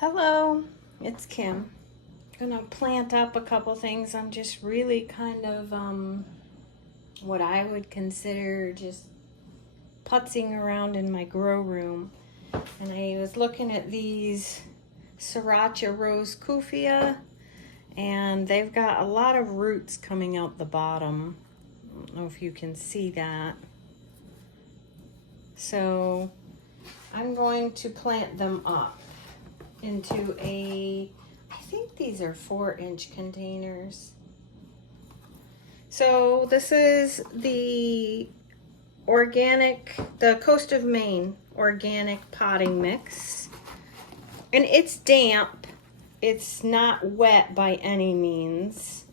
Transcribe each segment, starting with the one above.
Hello, it's Kim. Gonna plant up a couple things. I'm just really kind of what I would consider just putzing around in my grow room. And I was looking at these Sriracha Rose Kufia, and they've got a lot of roots coming out the bottom. I don't know if you can see that. So I'm going to plant them up into I think these are 4-inch containers. So this is the Coast of Maine organic potting mix. And it's damp. It's not wet by any means.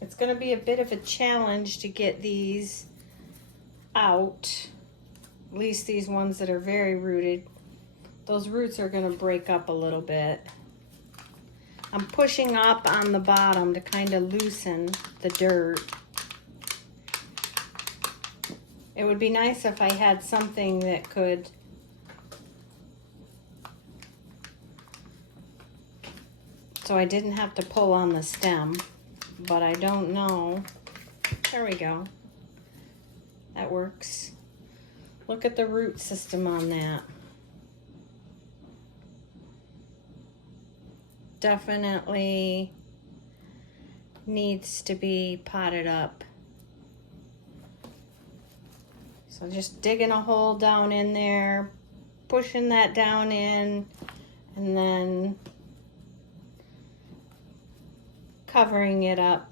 It's going to be a bit of a challenge to get these out, at least these ones that are very rooted. Those roots are going to break up a little bit. I'm pushing up on the bottom to kind of loosen the dirt. It would be nice if I had something that could so I didn't have to pull on the stem, but I don't know. There we go. That works. Look at the root system on that. Definitely needs to be potted up. So just digging a hole down in there, pushing that down in, and then covering it up.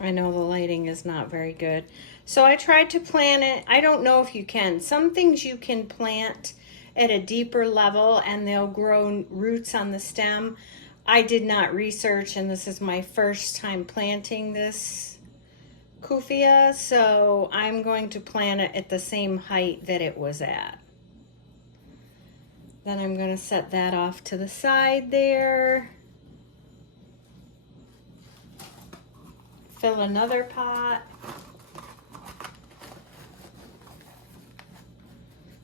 I know the lighting is not very good. So I tried to plant it. I don't know if you can. Some things you can plant at a deeper level and they'll grow roots on the stem. I did not research, and this is my first time planting this Kufia, so I'm going to plant it at the same height that it was at. Then I'm going to set that off to the side there. Fill another pot.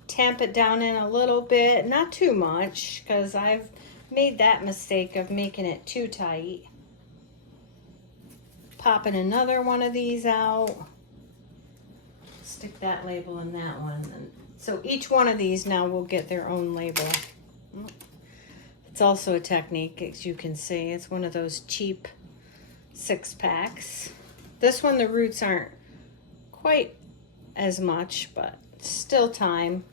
Tamp it down in a little bit, not too much, because I've made that mistake of making it too tight. Popping another one of these out. Stick that label in that one. And so each one of these now will get their own label. It's also a technique, as you can see. It's one of those cheap 6-packs. This one, the roots aren't quite as much, but still time.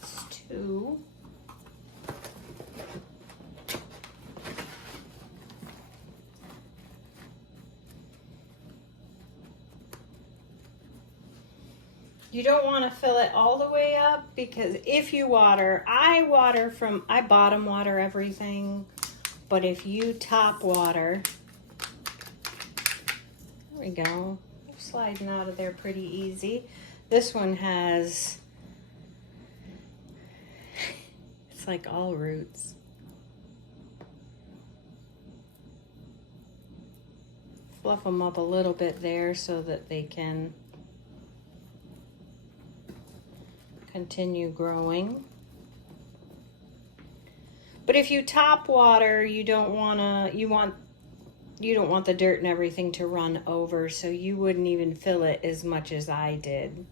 That's 2. You don't want to fill it all the way up, because if you water, I bottom water everything, but if you top water, there we go, I'm sliding out of there pretty easy. This one has, it's like all roots. Fluff them up a little bit there so that they can continue growing. But if you top water, you don't want the dirt and everything to run over, so you wouldn't even fill it as much as I did.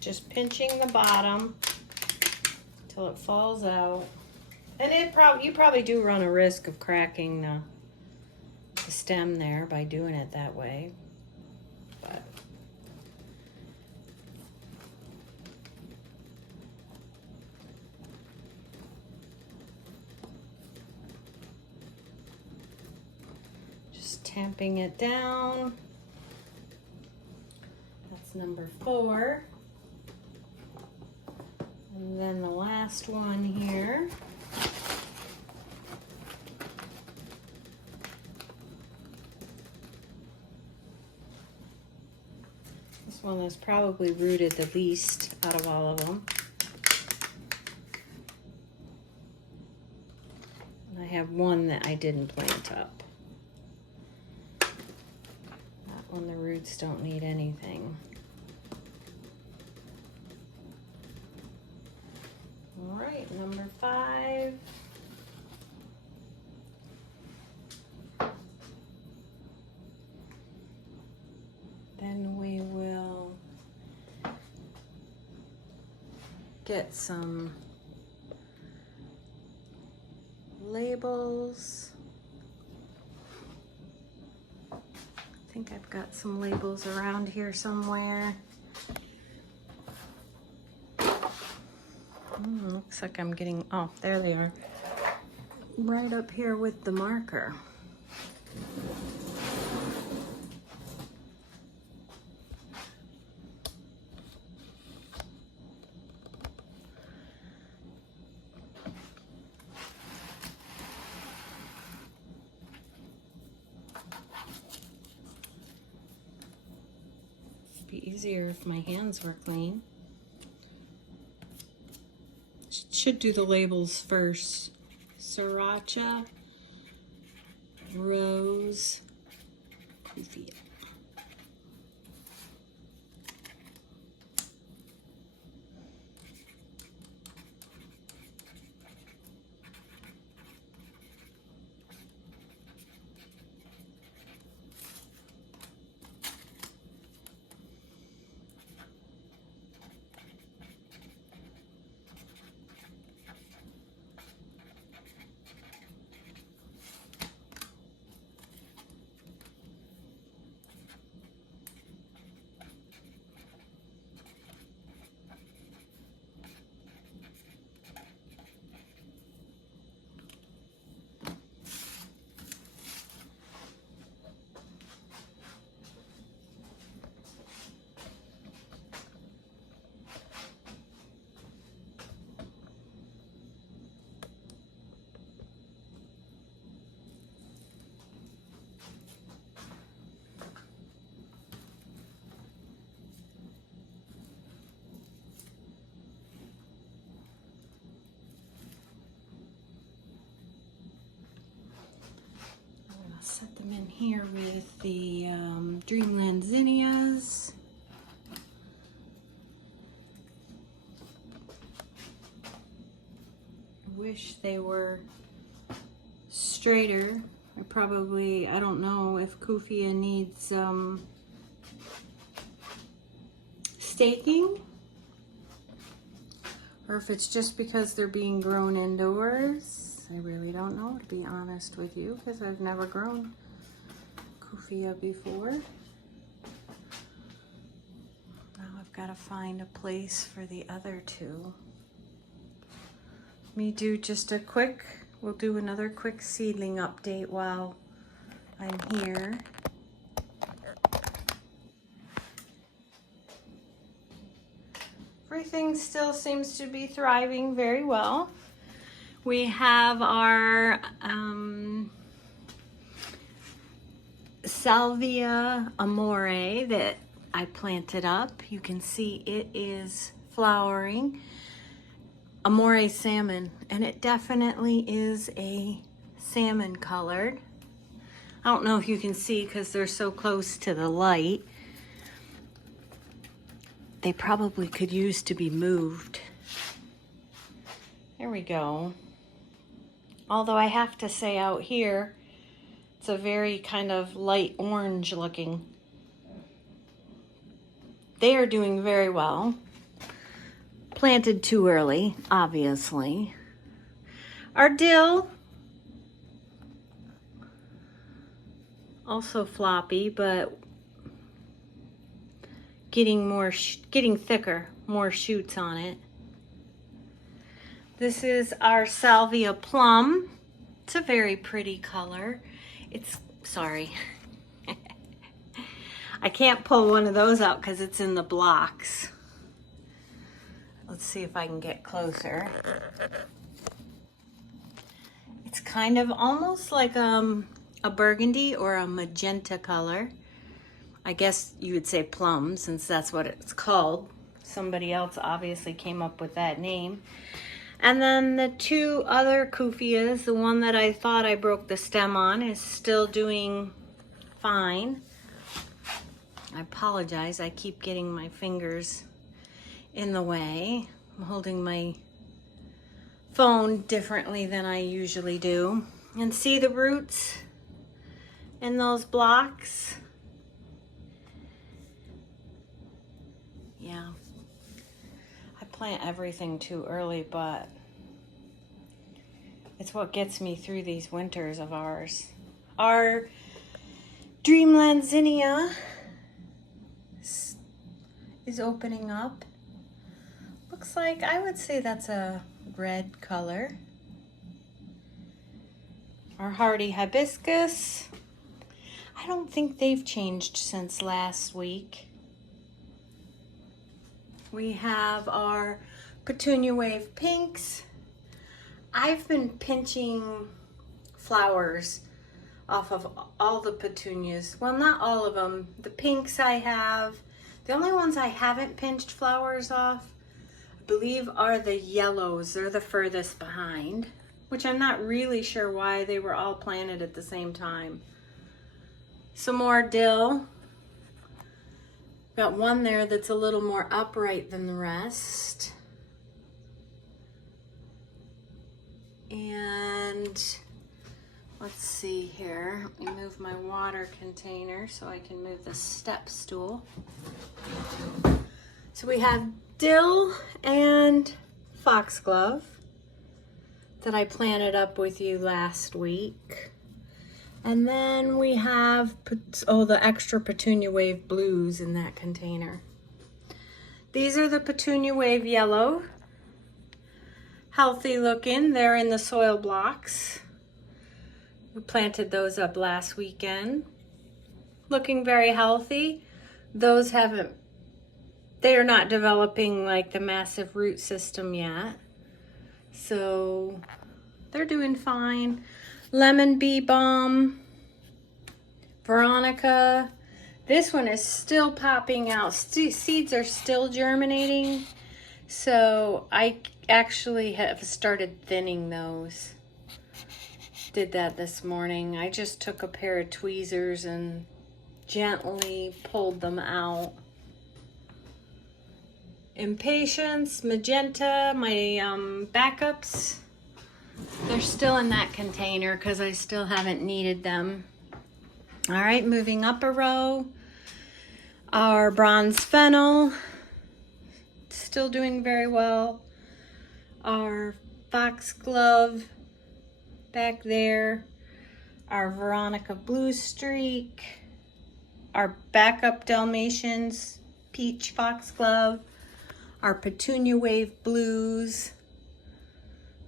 Just pinching the bottom till it falls out. And you probably do run a risk of cracking the stem there by doing it that way. But Just tamping it down. That's number 4. And then the last one here. This one is probably rooted the least out of all of them. And I have one that I didn't plant up. That one, the roots don't need anything. All right, number 5. Then we will get some labels. I think I've got some labels around here somewhere. Looks like I'm getting, oh, there they are. Right up here with the marker. It'd be easier if my hands were clean. Should do the labels first. Sriracha, Rose, Kufia. Set them in here with the Dreamland Zinnias. Wish they were straighter. I don't know if Kufia needs staking, or if it's just because they're being grown indoors. I really don't know, to be honest with you, because I've never grown Kufia before. Now I've got to find a place for the other 2. Let me do just a quick, we'll do another quick seedling update while I'm here. Everything still seems to be thriving very well. We have our Salvia Amore that I planted up. You can see it is flowering. Amore salmon, and it definitely is a salmon colored. I don't know if you can see because they're so close to the light. They probably could use to be moved. There we go. Although I have to say out here, it's a very kind of light orange looking. They are doing very well. Planted too early, obviously. Our dill, also floppy, but getting thicker, more shoots on it. This is our Salvia plum. It's a very pretty color. It's I can't pull one of those out because it's in the blocks. Let's see if I can get closer. It's kind of almost like a burgundy or a magenta color. I guess you would say plum, since that's what it's called. Somebody else obviously came up with that name. And then the two other Kuphias, the one that I thought I broke the stem on, is still doing fine. I apologize, I keep getting my fingers in the way. I'm holding my phone differently than I usually do. And see the roots in those blocks? Yeah. I plant everything too early, but it's what gets me through these winters of ours. Our Dreamland Zinnia is opening up. Looks like, I would say that's a red color. Our hardy Hibiscus, I don't think they've changed since last week. We have our Petunia Wave Pinks. I've been pinching flowers off of all the petunias. Well, not all of them. The pinks I have. The only ones I haven't pinched flowers off, I believe, are the yellows. They're the furthest behind, which I'm not really sure why they were all planted at the same time. Some more dill. Got one there that's a little more upright than the rest. And let's see here. Let me move my water container so I can move the step stool. So we have dill and foxglove that I planted up with you last week. And then we have, the extra Petunia Wave blues in that container. These are the Petunia Wave yellow. Healthy looking, they're in the soil blocks. We planted those up last weekend. Looking very healthy. Those they're not developing like the massive root system yet. So they're doing fine. Lemon bee balm, Veronica. This one is still popping out. Seeds are still germinating. So I actually have started thinning those. Did that this morning. I just took a pair of tweezers and gently pulled them out. Impatiens, magenta, my backups. They're still in that container because I still haven't needed them. All right, moving up a row. Our Bronze Fennel, still doing very well. Our Foxglove back there. Our Veronica Blue Streak. Our backup Dalmatians, Peach Foxglove. Our Petunia Wave Blues.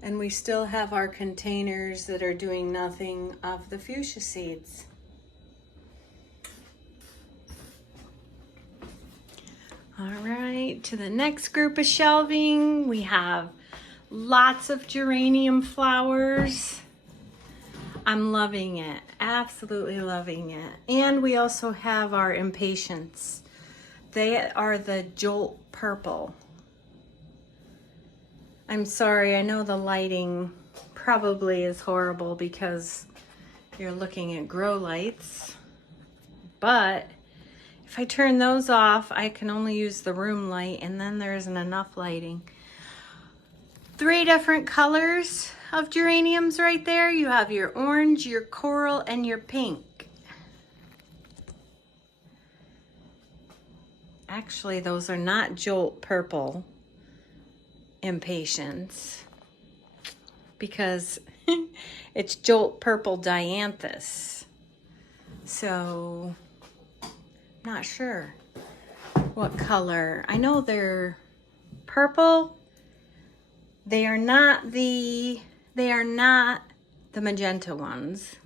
And we still have our containers that are doing nothing of the fuchsia seeds. All right, to the next group of shelving, we have lots of geranium flowers. I'm loving it, absolutely loving it. And we also have our Impatiens. They are the Jolt Purple. I'm sorry, I know the lighting probably is horrible because you're looking at grow lights, but if I turn those off, I can only use the room light, and then there isn't enough lighting. 3 different colors of geraniums right there. You have your orange, your coral, and your pink. Actually, those are not Jolt Purple Impatiens because it's Jolt Purple Dianthus. So, not sure what color. I know they're purple. They are not the magenta ones.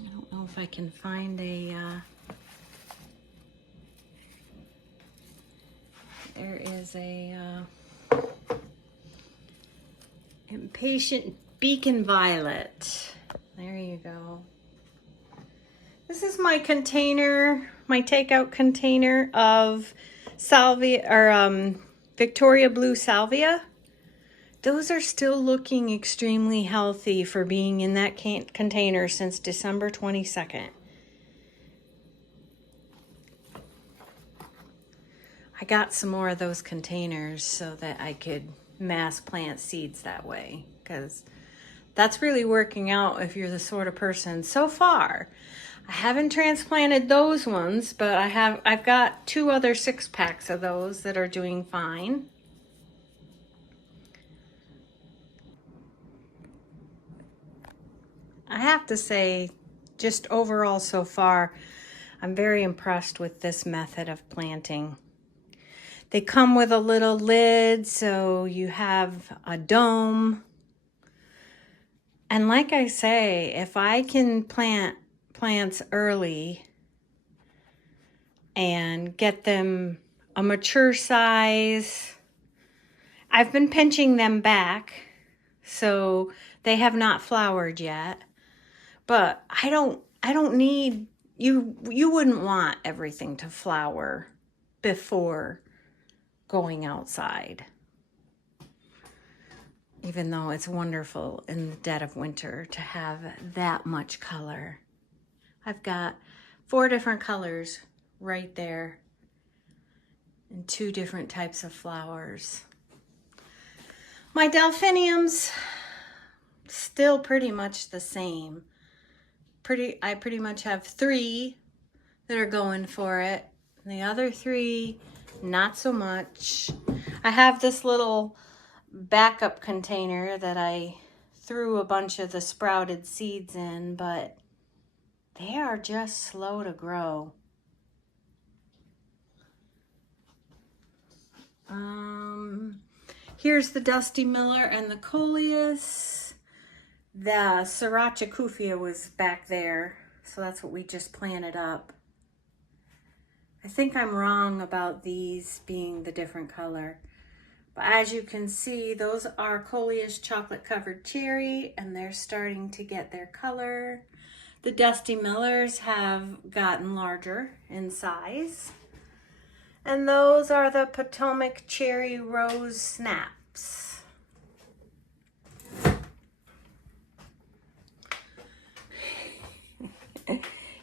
I don't know if I can find a, there is a Impatient Beacon Violet. There you go. This is my container, my takeout container of Salvia, or Victoria Blue Salvia. Those are still looking extremely healthy for being in that container since December 22nd. I got some more of those containers so that I could mass plant seeds that way, because that's really working out if you're the sort of person. So far, I haven't transplanted those ones, but I've got 2 other 6-packs of those that are doing fine. I have to say, just overall so far, I'm very impressed with this method of planting. They come with a little lid, so you have a dome. And like I say, if I can plant plants early and get them a mature size, I've been pinching them back, so they have not flowered yet. But I don't need, you wouldn't want everything to flower before going outside. Even though it's wonderful in the dead of winter to have that much color. I've got 4 different colors right there and 2 different types of flowers. My Delphiniums, still pretty much the same. I pretty much have 3 that are going for it. And the other 3, not so much. I have this little backup container that I threw a bunch of the sprouted seeds in, but they are just slow to grow. Here's the Dusty Miller and the Coleus. The Sriracha Kufia was back there, so that's what we just planted up. I think I'm wrong about these being the different color. But as you can see, those are Coleus chocolate covered cherry, and they're starting to get their color. The Dusty Millers have gotten larger in size. And those are the Potomac Cherry Rose Snaps.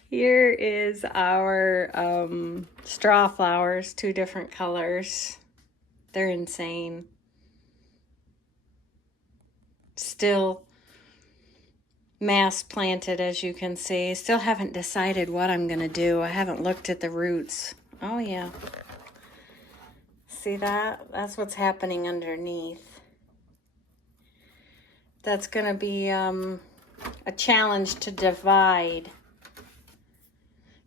Here is our straw flowers, 2 different colors. They're insane. Still mass planted, as you can see. Still haven't decided what I'm going to do. I haven't looked at the roots. Oh yeah. See that? That's what's happening underneath. That's going to be a challenge to divide.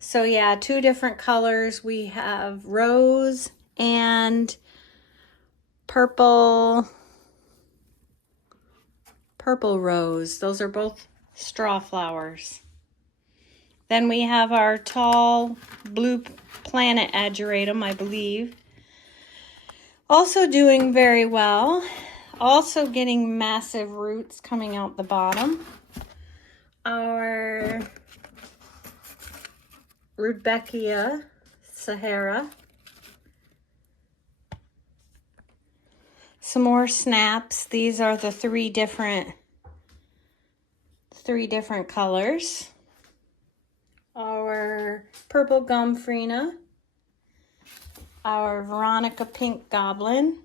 So yeah, 2 different colors. We have rose and purple rose. Those are both straw flowers. Then we have our tall blue planet ageratum, I believe. Also doing very well. Also getting massive roots coming out the bottom. Our Rudbeckia Sahara. Some more snaps. These are the 3 different colors. Our purple Gomphrena. Our Veronica pink goblin.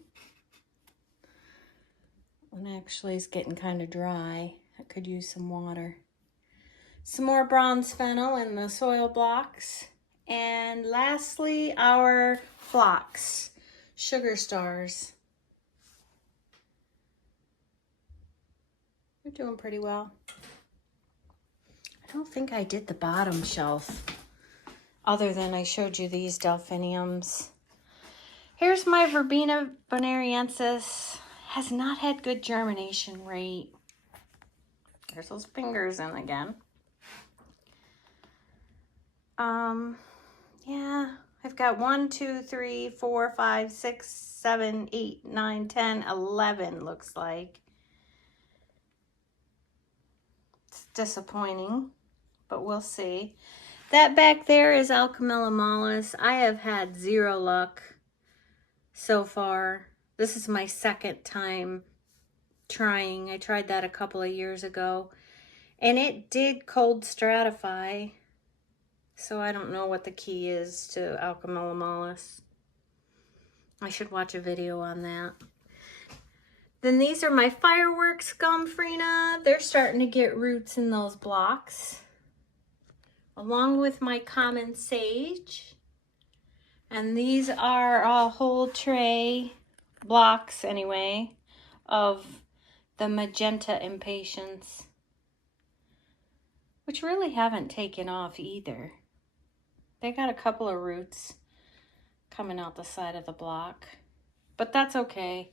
One actually is getting kind of dry. I could use some water. Some more bronze fennel in the soil blocks. And lastly, our Phlox sugar stars. They're doing pretty well. I don't think I did the bottom shelf, other than I showed you these Delphiniums. Here's my Verbena bonariensis. Has not had good germination rate. There's those fingers in again. Yeah, I've got 1, 2, 3, 4, 5, 6, 7, 8, 9, 10, 11 looks like. It's disappointing, but we'll see. That back there is Alchemilla mollis. I have had zero luck so far. This is my second time trying. I tried that a couple of years ago, and it did cold stratify. So I don't know what the key is to Alchemilla mollis. I should watch a video on that. Then these are my fireworks Gomphrena. They're starting to get roots in those blocks, along with my common sage. And these are a whole tray, blocks anyway, of the magenta Impatiens, which really haven't taken off either. They got a couple of roots coming out the side of the block, but that's okay.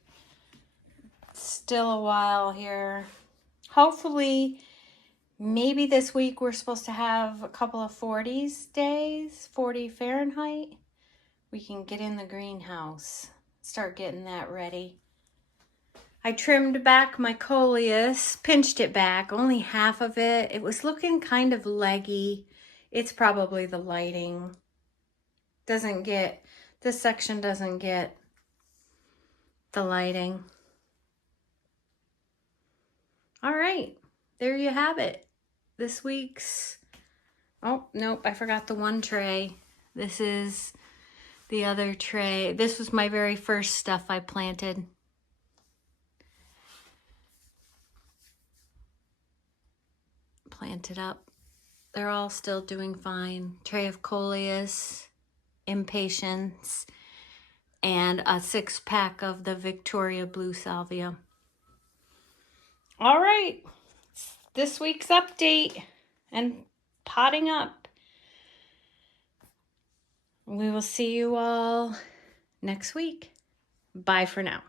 Still a while here. Hopefully, maybe this week we're supposed to have a couple of 40s days, 40 Fahrenheit. We can get in the greenhouse, start getting that ready. I trimmed back my Coleus, pinched it back, only half of it. It was looking kind of leggy. It's probably the lighting. This section doesn't get the lighting. All right, there you have it. This week's, oh, nope, I forgot the one tray. This is the other tray. This was my very first stuff I planted. Planted up. They're all still doing fine. Tray of Coleus, Impatiens, and a 6-pack of the Victoria Blue Salvia. All right, this week's update and potting up. We will see you all next week. Bye for now.